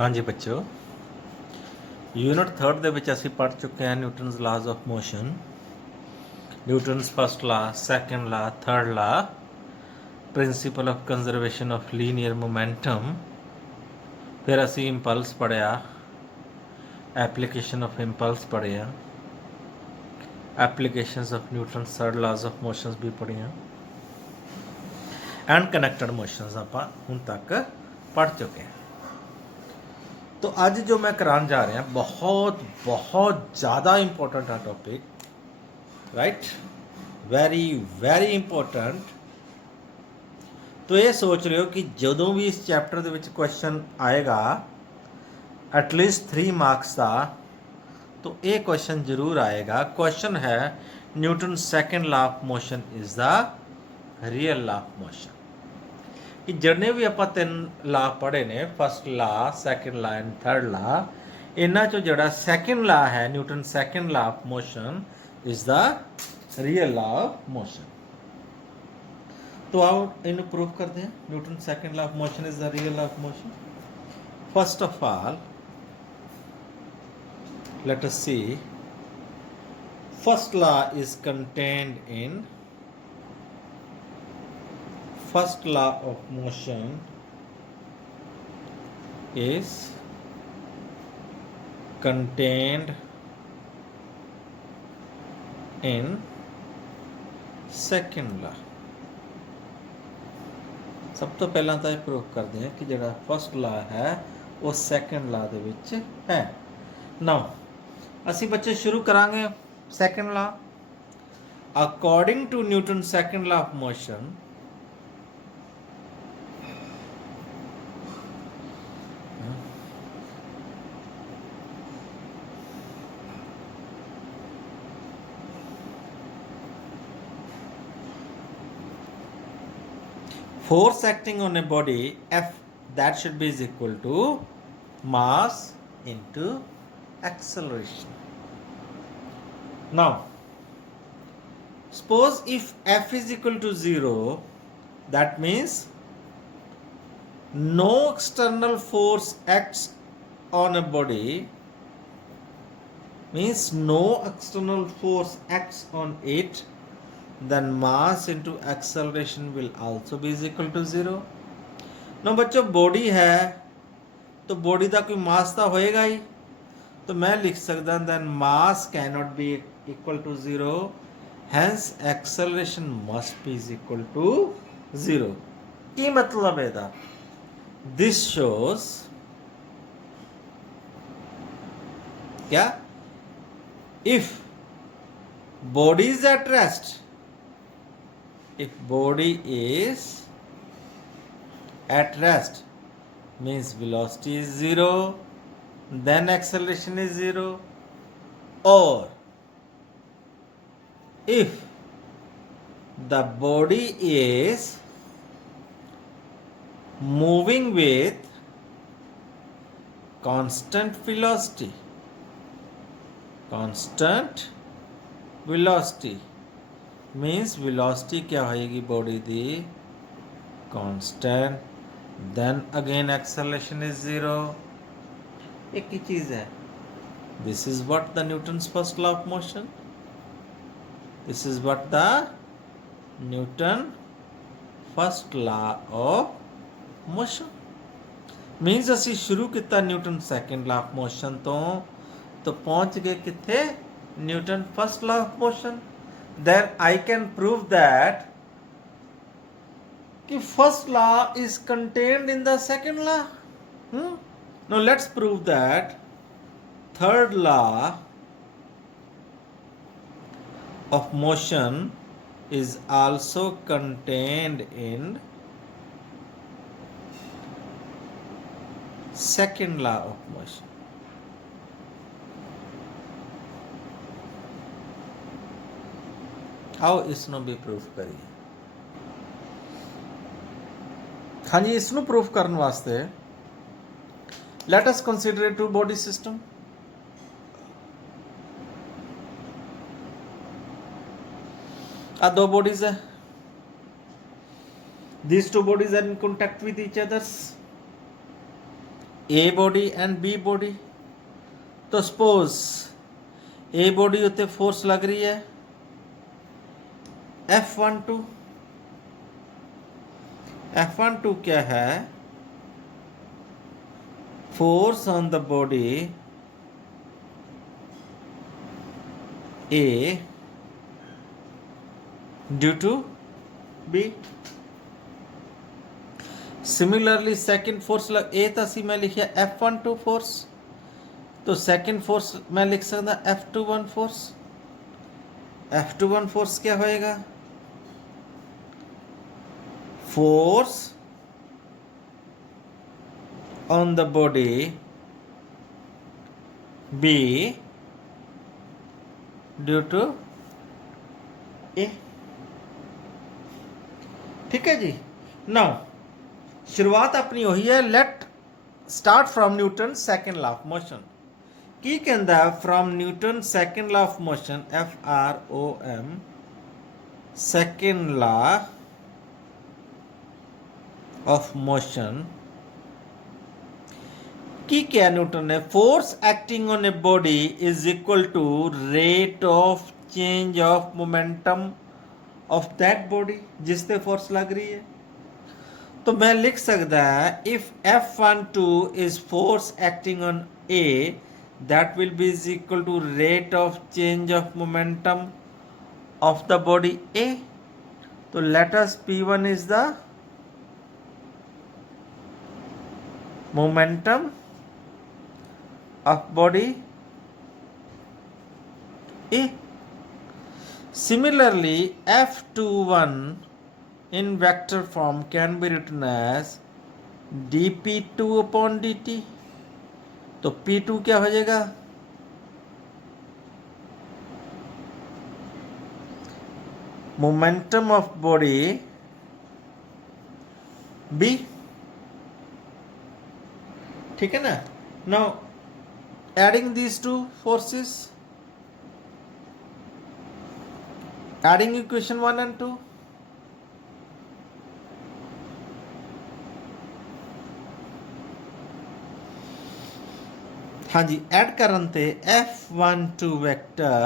हाँ जी बच्चों, यूनिट 3 ਦੇ ਵਿੱਚ ਅਸੀਂ ਪੜ੍ਹ ਚੁੱਕੇ ਹਾਂ Newton's laws of motion, Newton's first law, second law, third law, principle of conservation of linear momentum. ਫਿਰ ਅਸੀਂ ਇੰਪਲਸ ਪੜ੍ਹਿਆ, ਐਪਲੀਕੇਸ਼ਨ ਆਫ ਇੰਪਲਸ ਪੜ੍ਹਿਆ, applications of Newton's third laws of motions ਵੀ ਪੜ੍ਹੀਆਂ, ਐਂਡ ਕਨੈਕਟਡ ਮੋਸ਼ਨਸ ਆਪਾਂ ਹੁਣ ਤੱਕ ਪੜ੍ਹ ਚੁੱਕੇ ਹਾਂ। तो आज जो मैं कराने जा रहा बहुत बहुत ज़्यादा इंपॉर्टेंट है topic, right, very very important. तो ये सोच रहे हो कि ਜਦੋਂ भी इस चैप्टर ਦੇ ਵਿੱਚ क्वेश्चन आएगा एटलीस्ट 3 मार्क्स का, तो ये क्वेश्चन जरूर आएगा। क्वेश्चन है Newton second law of motion is the real law of motion. कि जिन्ने भी आप 3 ला पढ़े ने, first law, second law and third law, इन्हों चो जो सैकेंड ला है Newton second law of motion is the real law of motion. तो आओ इन प्रूव करते हैं। Newton second law of motion is the real law of motion. First of all let us C, first law is contained in first law of motion is contained in second law। सब तो पहला तो ये prove करते हैं कि जो first ला है वो सैकेंड ला दे विच है। नाउ असी बच्चे शुरू करांगे second law. According to Newton second law of motion, force acting on a body F, that should be is equal to mass into acceleration. Now suppose if F is equal to 0, that means no external force acts on a body, means no external force acts on it, then mass into acceleration will also be is equal to 0। No बच्चों body है तो body का कोई मास तो होएगा ही, तो मैं लिख सकता than mass can not be equal to 0, hence acceleration must be is equal to 0। की मतलब है दा, दिस शोज क्या, if body is at rest, if body is at rest means velocity is 0, then acceleration is 0, or if the body is moving with constant velocity, constant velocity means velocity क्या होएगी body दी, constant, then again acceleration is 0। एक ही चीज है। This is what the Newton's first law of motion, this is what the Newton first law of motion. Means असी शुरू किया Newton second law of motion तो पहुंच गए किथे, Newton first law of motion. then I can prove that कि first law is contained in the second law। Now let's prove that third law of motion is also contained in second law of motion। आओ इसनों भी proof करिए। हाँ जी, इसनों proof करने वास्ते let us consider two body system. आ 2 bodies है, these 2 bodies are in contact with each others। A body and B body. तो suppose A body उत्ते फोर्स लग रही है F12। F12 क्या है? Force on the body A due to B। Similarly second force ए तो सी मैं लिखिया F12 फोर्स, तो सेकेंड फोर्स मैं लिख सकता F21 फोर्स। F21 फोर्स क्या होएगा? Force on the body B due to A. ठीक है जी। नाउ शुरुआत अपनी वही है, let start from Newton second law of motion. की कहता है from Newton second law of motion FROM second law of motion की क्या न्यूटन ने? Force acting on a body is equal to rate of change of momentum of that body जिस पे force लग रही है। तो मैं लिख सकता है if F12 is force acting on A that will be is equal to rate of change of momentum of the body A। तो let us P1 is the momentum of body A। Similarly, F21 in vector form can be written as dP2 upon dt। तो P2 क्या हो जाएगा? Momentum of body B। ठीक है ना? Now adding these two forces, adding equation 1 and 2, हाँ जी, add करन ते F12 vector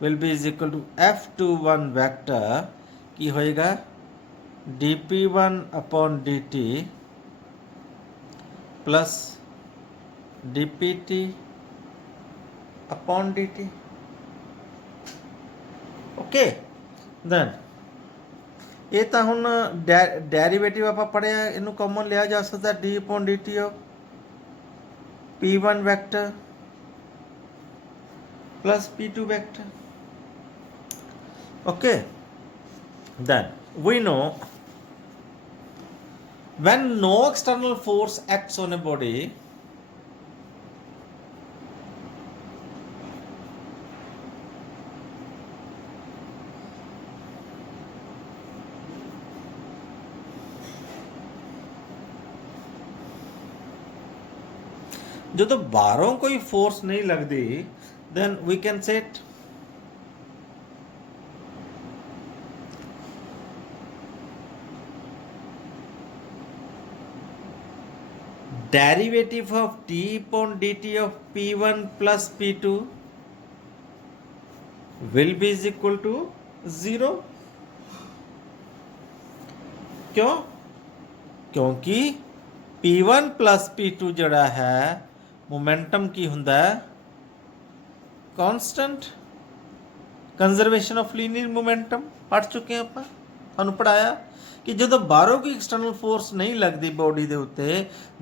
will be is equal to F21 vector की होएगा dP1 upon dt plus dpt upon dt। Okay then ये तो हुन डेरिवेटिव आप पढ़िया, इनू कॉमन लिया जा सकता d upon d t of P1 vector plus P2 vector. Okay then we know when no external force acts on a body, जो तो बाहरों कोई फोर्स नहीं लगती, then we can set derivative of d upon dt of P1 plus P2 will be is equal to 0। क्यों? क्योंकि P1 plus P2 जड़ा है momentum की हुंदा है constant, conservation of linear momentum पढ़ चुके हैं ਆਪਾਂ, ਤੁਹਾਨੂੰ ਪੜਾਇਆ कि जो बाहरों की एक्सटर्नल फोर्स नहीं लगती बॉडी के उत्ते,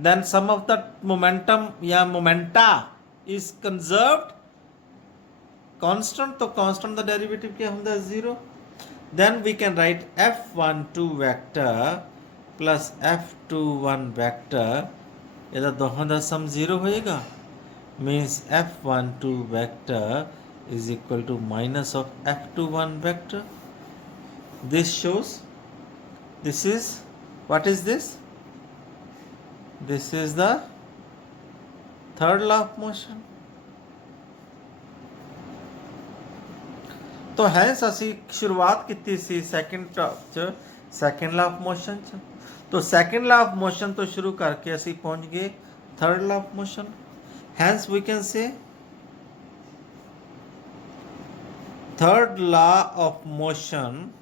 then sum of the momentum या मोमेंटा इज कंजर्व्ड कांस्टेंट। तो कांस्टेंट का डेरिवेटिव क्या होता है? 0। Then we can write F12 vector plus F21 vector, यदा दोनों का सम 0 होएगा, means F12 vector is equal to minus of F21 vector. This shows this is, what is this? This is the third law of motion। तो hence असी शुरुआत की सी second law of motion च। तो सेकेंड लॉ ऑफ मोशन तो शुरू करके असी पहुंच गए third law of motion. Hence we can say third law of motion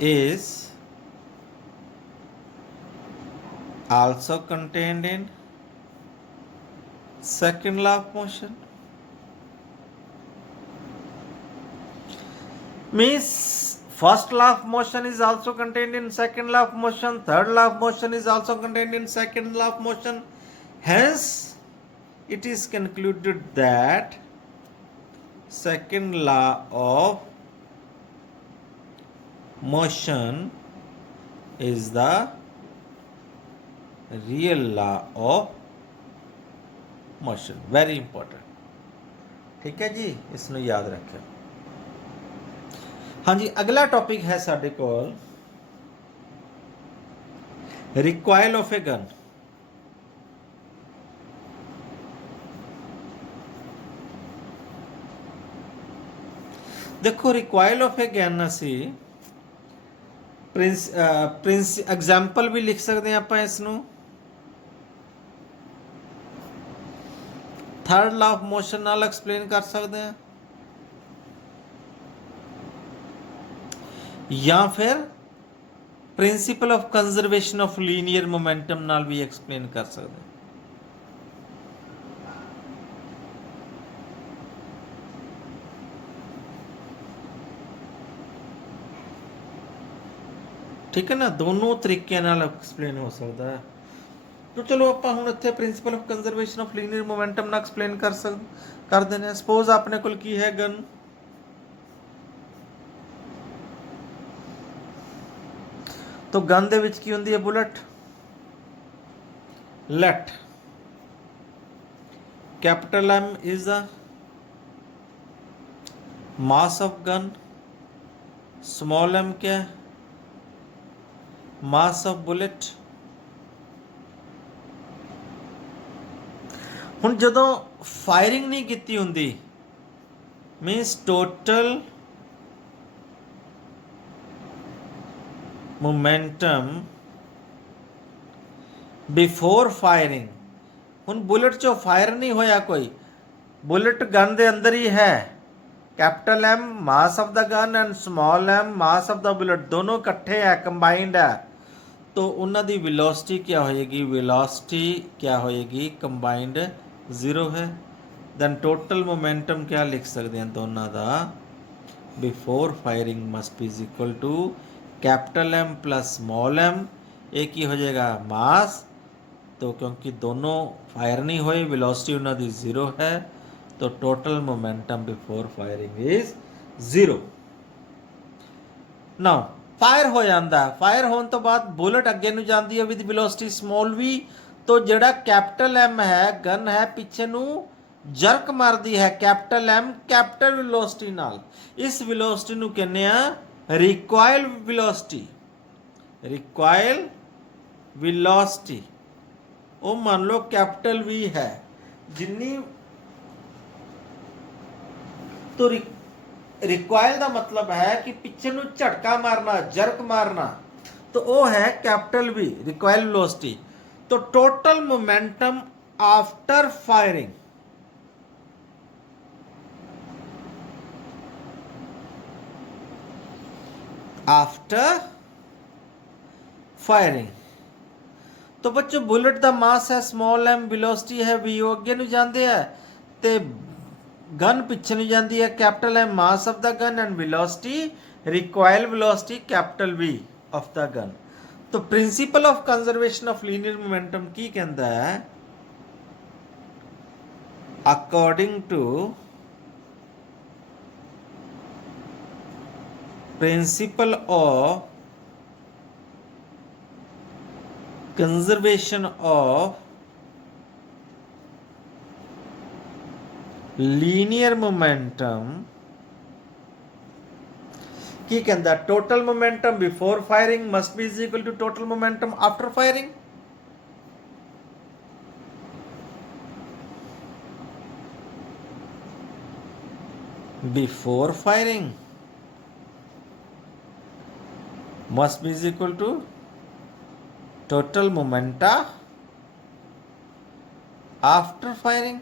is also contained in second law of motion. Means first law of motion is also contained in second law of motion, third law of motion is also contained in second law of motion. Hence it is concluded that second law of motion is the real law of motion. Very important. ठीक है जी, इसनों याद रखें. हाँ जी, अगला topic है साडे कोल recoil of a gun. देखो recoil of a gun असी प्रिंस एग्जाम्पल भी लिख सकते हैं आप इसनों थर्ड लॉ ऑफ मोशन नाल एक्सप्लेन कर सकते हैं या फिर principal of conservation of linear momentum नाल भी एक्सप्लेन कर सकते हैं. ठीक है ना, दोनों तरीके नाल एक्सप्लेन हो सकता है. तो चलो आप हुण इत्थे principal of conservation of linear momentum ना एक्सप्लेन कर देने. सपोज अपने कोल की है गन, तो गन दे विच की हुंदी है bullet. Let capital M is the mass of gun, small m क्या है, मास ऑफ बुलेट. हुण जदों फायरिंग नहीं कीती हुंदी means total momentum before firing. हुण बुलेट चो फायर नहीं होया कोई, बुलेट गन दे अंदर ही है. Capital M mass of the gun and small m mass of the bullet, दोनों इकट्ठे है, कंबाइंड है. तो उन्हों की वेलोसिटी क्या होएगी, वेलोसिटी क्या होएगी कंबाइंड जीरो है. दैन टोटल मोमेंटम क्या लिख सकते हैं दोनों का, before firing must be equal to capital M plus small m. एक ही हो जाएगा मास, तो क्योंकि दोनों फायर नहीं हुए वेलोसिटी उन्हों की जीरो है, तो total momentum before firing is zero. Now fire हो जाता है, फायर होने तो बाद बुलेट अगे नूं जाती है विद वेलोसिटी स्मॉल वी. तो जिहड़ा कैपिटल एम है गन है पिछे नूं जर्क मारदी है कैपिटल एम कैपिटल वेलोसिटी नाल. इस वेलोसिटी नूं कहने आ रिकॉइल वेलोसिटी. रिकॉइल वेलोसिटी वो मान लो कैपिटल वी है जिन्नी, तो रिकॉइल का मतलब है कि पिछे नूं झटका मारना, जर्क मारना, तो वो है कैपिटल वी रिकॉइल वेलोसिटी. तो total momentum after firing, after firing. तो बच्चों बुलेट का मास है स्मॉल एम, वेलोसिटी है वी, वो अगे नूं जांदे है ते गन पिछे नहीं जाती है. Capital M mass of the gun and velocity recoil velocity capital V of the gun. तो principle of conservation of linear momentum की कहता है, according to principle of conservation of linear momentum की कहता total momentum before firing must be equal to total momentum after firing. Before firing must be equal to total momenta after firing.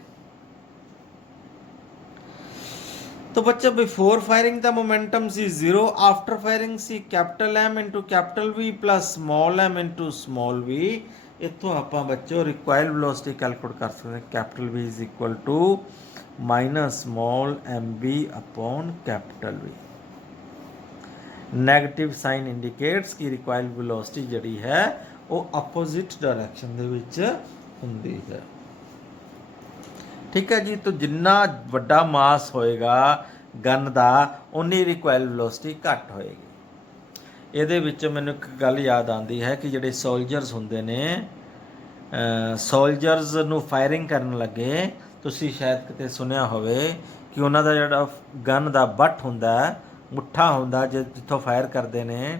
तो बच्चे before firing का momentum सी 0, after firing सी capital M into capital V plus small m into small v। इतों आप बच्चों required velocity calculate कर सकते हैं। Capital V is equal to minus small mv upon capital V। Negative sign indicates कि required velocity जिहड़ी है वो अपोजिट डायरैक्शन दे विच हुंदी है। ठीक है जी। तो जिन्ना वड्डा मास होएगा गन का उन्नी रिक्वायर्ड वेलोसिटी घट होएगी। ਇਹਦੇ ਵਿੱਚ ਮੈਨੂੰ ਇੱਕ ਗੱਲ ਯਾਦ ਆਉਂਦੀ ਹੈ ਕਿ ਜਿਹੜੇ ਸੋਲਜਰਸ ਹੁੰਦੇ ਨੇ, ਸੋਲਜਰਸ ਨੂੰ ਫਾਇਰਿੰਗ ਕਰਨ ਲੱਗੇ ਤੁਸੀਂ ਸ਼ਾਇਦ ਕਿਤੇ ਸੁਣਿਆ ਹੋਵੇ ਕਿ ਉਹਨਾਂ ਦਾ ਜਿਹੜਾ ਗਨ ਦਾ ਬੱਟ ਹੁੰਦਾ, ਮੁੱਠਾ ਹੁੰਦਾ, ਜਿੱਥੋਂ ਫਾਇਰ ਕਰਦੇ ਨੇ,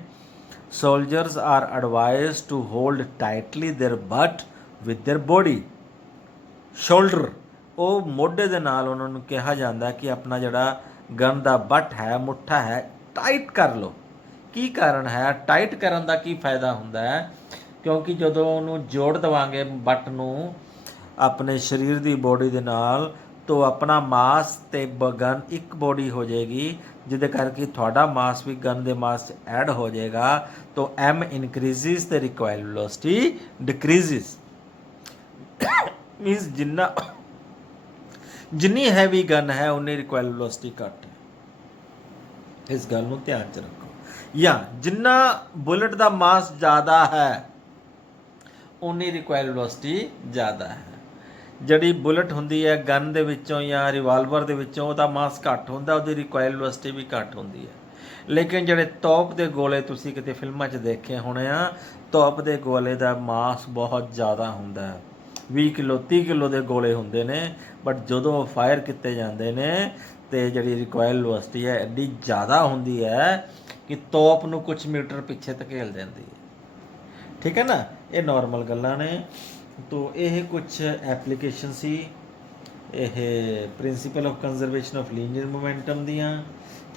soldiers are advised to hold tightly their but with their body shoulder. ਉਹ ਮੋਢੇ ਦੇ ਨਾਲ ਉਹਨਾਂ ਨੂੰ ਕਿਹਾ ਜਾਂਦਾ ਕਿ ਆਪਣਾ ਜਿਹੜਾ ਗਨ ਦਾ ਬੱਟ ਹੈ, ਮੁੱਠਾ ਹੈ, ਟਾਈਟ ਕਰ ਲਓ। ਕੀ ਕਾਰਨ ਹੈ ਟਾਈਟ ਕਰਨ ਦਾ? ਕੀ ਫਾਇਦਾ ਹੁੰਦਾ ਹੈ? ਕਿਉਂਕਿ ਜਦੋਂ ਉਹਨੂੰ ਜੋੜ ਦੇਵਾਂਗੇ ਬੱਟ ਨੂੰ ਆਪਣੇ ਸਰੀਰ ਦੀ ਬੋਡੀ ਦੇ ਨਾਲ, तो अपना मास ते गन एक बॉडी हो जाएगी, जिदे करके थोड़ा मास भी गन दे मास ऐड हो जाएगा। तो M इनक्रीजिज तो रिक्वायर्ड वेलोसिटी डिक्रीजिज। मीनस जिन्नी हैवी गन है उन्नी रिक्वायर्ड वेलोसिटी घट है। इस गल नूं ध्यान च रखो। या जिन्ना बुलेट का मास ज़्यादा है उन्नी रिक्वायर्ड वेलोसिटी ज़्यादा है। ਜਿਹੜੀ ਬੁਲਟ ਹੁੰਦੀ ਹੈ ਗਨ ਦੇ ਵਿੱਚੋਂ ਜਾਂ ਰਿਵਾਲਵਰ ਦੇ ਵਿੱਚੋਂ ਉਹਦਾ ਮਾਸ ਘੱਟ ਹੁੰਦਾ, ਉਹਦੀ ਰਿਕੁਆਇਰਡ ਵੈਲੋਸਿਟੀ ਵੀ ਘੱਟ ਹੁੰਦੀ ਹੈ। ਲੇਕਿਨ ਜਿਹੜੇ ਤੋਪ ਦੇ ਗੋਲੇ ਤੁਸੀਂ ਕਿਤੇ ਫਿਲਮਾਂ 'ਚ ਦੇਖੇ ਹੋਣੇ ਆ, ਤੋਪ ਦੇ ਗੋਲੇ ਦਾ ਮਾਸ ਬਹੁਤ ਜ਼ਿਆਦਾ ਹੁੰਦਾ ਹੈ। 20 ਕਿਲੋ 30 ਕਿਲੋ ਦੇ ਗੋਲੇ ਹੁੰਦੇ ਨੇ, ਬਟ ਜਦੋਂ ਉਹ ਫਾਇਰ ਕੀਤੇ ਜਾਂਦੇ ਨੇ ਤੇ ਜਿਹੜੀ ਰਿਕੁਆਇਰਡ ਵੈਲੋਸਿਟੀ ਹੈ ਐਡੀ ਜ਼ਿਆਦਾ ਹੁੰਦੀ ਹੈ ਕਿ ਤੋਪ ਨੂੰ ਕੁਝ ਮੀਟਰ ਪਿੱਛੇ ਧਕੇਲ ਦਿੰਦੀ ਹੈ। ਠੀਕ ਹੈ ਨਾ, ਇਹ ਨੋਰਮਲ ਗੱਲਾਂ ਨੇ। तो यह कुछ एप्लीकेशन सी यह principal of conservation of linear momentum दियाँ।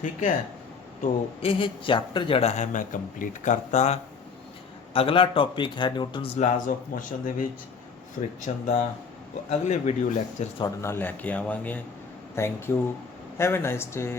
ठीक है, तो यह चैप्टर जड़ा है मैं कंप्लीट करता। अगला टॉपिक है न्यूटन्स लॉज ऑफ मोशन दे विच फ्रिक्शन का। तो अगले वीडियो लैक्चर तुहाडे नाल लैके आवांगे। Thank you, have a nice day.